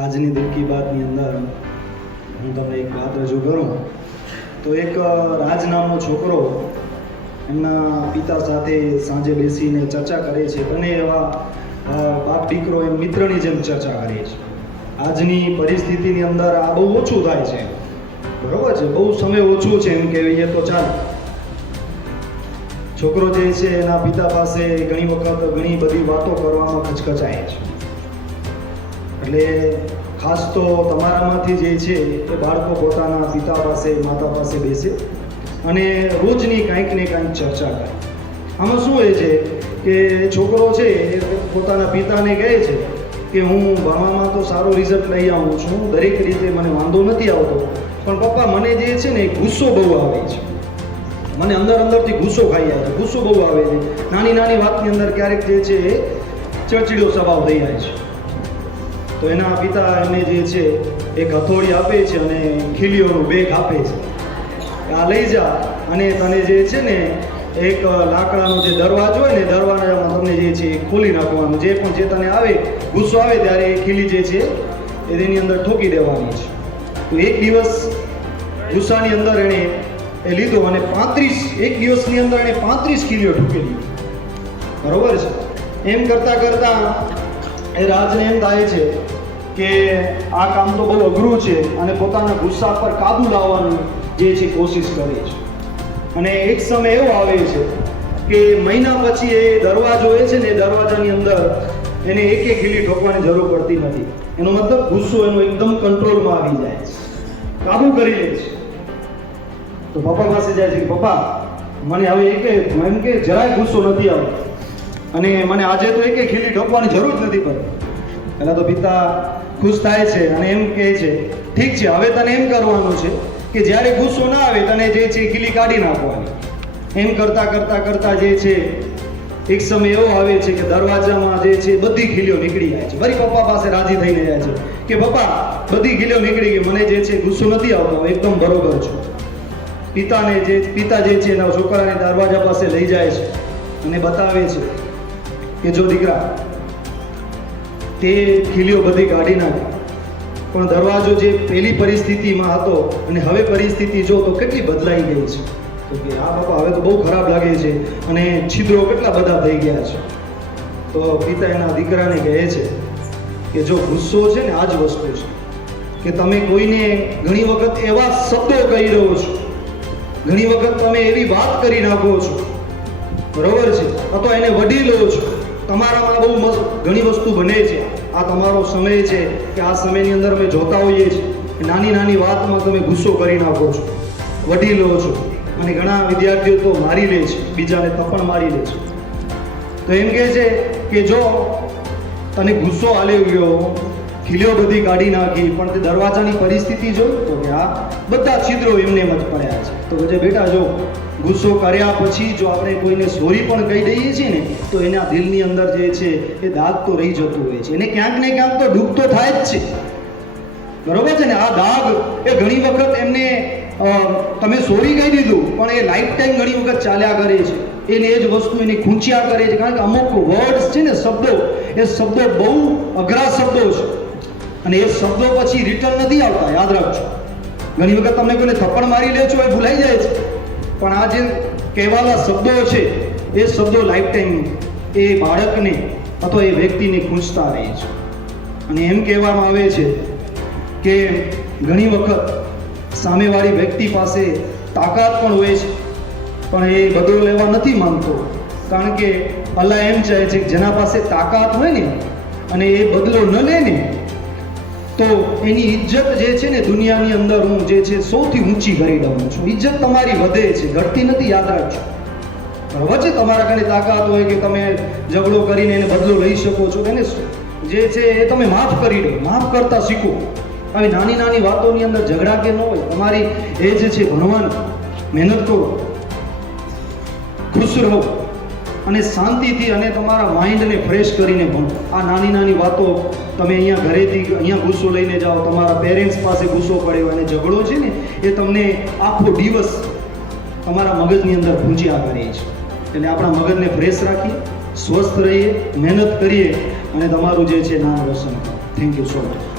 આજની દિલ કી બાતની અંદર હું તમને એક વાત રજૂ કરું તો એક રાજ નામનો છોકરો એમના પિતા સાથે સાંજે બેસીને ચર્ચા કરે છે અને એવા બાપ દીકરો એમ મિત્રની જેમ ચર્ચા કરે છે. આજની પરિસ્થિતિની અંદર આ બહુ ઓછું થાય છે, બરોબર છે, બહુ સમય ઓછું છે એમ કહેવાય તો ચાલે. છોકરો જે છે એના પિતા પાસે ઘણી વખત ઘણી બધી વાતો કરવામાં ખચખચાય છે. એટલે ખાસ તો તમારામાંથી જે છે એ બાળકો પોતાના પિતા પાસે માતા પાસે બેસે અને રોજની કાંઈક ને કાંઈક ચર્ચા કરે. આમાં શું હોય છે કે છોકરો છે એ પોતાના પિતાને કહે છે કે હું ભણવામાં તો સારો રિઝલ્ટ લઈ આવું છું, દરેક રીતે મને વાંધો નથી આવતો, પણ પપ્પા મને જે છે ને ગુસ્સો બહુ આવે છે, મને અંદરથી ગુસ્સો ખાઈ જાય છે, ગુસ્સો બહુ આવે છે, નાની નાની વાતની અંદર ક્યારેક જે છે એ ચડચીડો સ્વભાવ થઈ જાય છે. તો એના પિતા એમને જે છે એક હથોડી આપે છે અને ખીલીઓનું બેગ આપે છે, આ લઈ જા અને તને જે છે ને એક લાકડાનો જે દરવાજો હોય ને દરવાજામાં તમને જે છે ખોલી નાખવાનું, જે પણ જે તને આવે ગુસ્સો આવે ત્યારે એ ખીલી જે છે એની અંદર ઠોકી દેવાની છે. તો એક દિવસ ગુસ્સાની અંદર એણે એ લીધો અને એક દિવસની અંદર એણે 35 ખીલીઓ ઠોકી દીધી, બરોબર છે. એમ કરતાં એ રાજને એમ થાય છે કે આ કામ તો બહુ અઘરું છે અને પોતાના ગુસ્સા પર કાબુ લાવવાની જે છે કોશિશ કરે છે. અને એક સમય એવો આવે છે કે મહિના પછી એ દરવાજો એ છે ને એ દરવાજાની અંદર એને એક ખીલી ઠોકવાની જરૂર પડતી નથી. એનો મતલબ ગુસ્સો એનો એકદમ કંટ્રોલમાં આવી જાય છે, કાબુ કરી લે છે. તો પપ્પા પાસે જાય છે કે પપ્પા મને હવે એમ કે જરાય ગુસ્સો નથી આવતો અને મને આજે તો એક ખીલી ઠોકવાની જરૂર જ નથી પડતી. પહેલાં તો પિતા ખુશ થાય છે અને એમ કહે છે ઠીક છે, હવે તને એમ કરવાનું છે કે જ્યારે ગુસ્સો ના આવે તને જે છે ખીલી કાઢી નાખવાની. એમ કરતાં જે છે એક સમય એવો આવે છે કે દરવાજામાં જે છે બધી ખીલીઓ નીકળી જાય છે. ફરી પપ્પા પાસે રાજી થઈને જાય છે કે પપ્પા બધી ખીલીઓ નીકળી ગઈ, મને જે છે ગુસ્સો નથી આવતો, એકદમ બરોબર છું. પિતા જે છે એના છોકરાને દરવાજા પાસે લઈ જાય છે અને બતાવે છે કે જો દીકરા તે ખીલીઓ બધી કાઢી નાખી, પણ દરવાજો જે પહેલી પરિસ્થિતિમાં હતો અને હવે પરિસ્થિતિ જો તો કેટલી બદલાઈ ગઈ છે. તો કે આ બાપા હવે તો બહુ ખરાબ લાગે છે અને છિદ્રો કેટલા બધા થઈ ગયા છે. તો પિતા એના દીકરાને કહે છે કે જો ગુસ્સો છે ને આ જ વસ્તુ છે કે તમે કોઈને ઘણી વખત એવા શબ્દો કહી રહ્યો છો, ઘણી વખત તમે એવી વાત કરી નાખો છો, બરોબર છે, અથવા એને વઢી લો છો. તમારામાં બહુ ઘણી વસ્તુ બને છે. આ તમારો સમય છે કે આ સમયની અંદર અમે જોતા હોઈએ છીએ નાની નાની વાતમાં તમે ગુસ્સો કરી નાખો છો, વઢી લો છો અને ઘણા વિદ્યાર્થીઓ તો મારી લે છે, બીજાને થપ્પડ મારી લે છે. તો એમ કહે છે કે જો તને ગુસ્સો આલી ગયો, ખીલીઓ બધી કાઢી નાખી, પણ તે દરવાજાની પરિસ્થિતિ જો તો કે આ બધા છિદ્રો એમને જ પડ્યા છે. તો કે બેટા જો ગુસ્સો કર્યા પછી જો આપણે કોઈને સોરી પણ કહી દઈએ છીએ ને તો એના દિલની અંદર જે છે એ દાગ તો રહી જતું હોય છે, એને ક્યાંક ને ક્યાંક તો દુઃખ તો થાય જ છે, બરોબર છે ને. આ દાગ એ ઘણી વખત એમને તમે સોરી કહી દીધું પણ એ લાઈફ ટાઈમ ઘણી વખત ચાલ્યા કરે છે, એને એ જ વસ્તુ એને ખૂંચ્યા કરે છે. કારણ કે અમુક વર્ડ્સ છે ને શબ્દો, એ શબ્દો બહુ અઘરા શબ્દો છે અને એ શબ્દો પછી રિટર્ન નથી આવતા, યાદ રાખજો. ઘણી વખત તમને કોઈને થપ્પડ મારી લે છો એ ભૂલાઈ જાય છે, પણ આ જે કહેવાલા શબ્દો છે એ શબ્દો લાઈફ ટાઈમ એ બાળકને અથવા એ વ્યક્તિને ખૂંચતા રહે છે. અને એમ કહેવામાં આવે છે કે ઘણી વખત સામેવાળી વ્યક્તિ પાસે તાકાત પણ હોય છે પણ એ બદલો લેવા નથી માંગતો, કારણ કે અલ્લાહ એમ ચાહે છે કે જેના પાસે તાકાત હોય ને અને એ બદલો ન લે ને તો એની ઇજ્જત જે છે ને દુનિયાની અંદર હું જે છે સૌથી ઊંચી કરી દઉં છું. ઇજ્જત તમારી વધે છે, ઘટતી નથી, યાદ રાખજો. બરાબર છે, તમારા ઘણી તાકાત હોય કે તમે ઝઘડો કરીને એને બદલો લઈ શકો છો, એને જે છે એ તમે માફ કરી દો, માફ કરતા શીખો. આવી નાની નાની વાતોની અંદર ઝઘડા કે ન હોય, તમારી એ જે છે ભણવાનું મહેનત કરો, ખુશ રહો અને શાંતિથી અને તમારા માઇન્ડને ફ્રેશ કરીને ભણો. આ નાની નાની વાતો તમે અહીંયા ઘરેથી અહીંયા ગુસ્સો લઈને જાઓ, તમારા પેરેન્ટ્સ પાસે ગુસ્સો પડ્યો અને ઝઘડો છે ને એ તમને આખો દિવસ તમારા મગજની અંદર પૂંચ્યા કરે છે. એટલે આપણા મગજને ફ્રેશ રાખીએ, સ્વસ્થ રહીએ, મહેનત કરીએ અને તમારું જે છે નામ રોશન કરો. Thank you so much.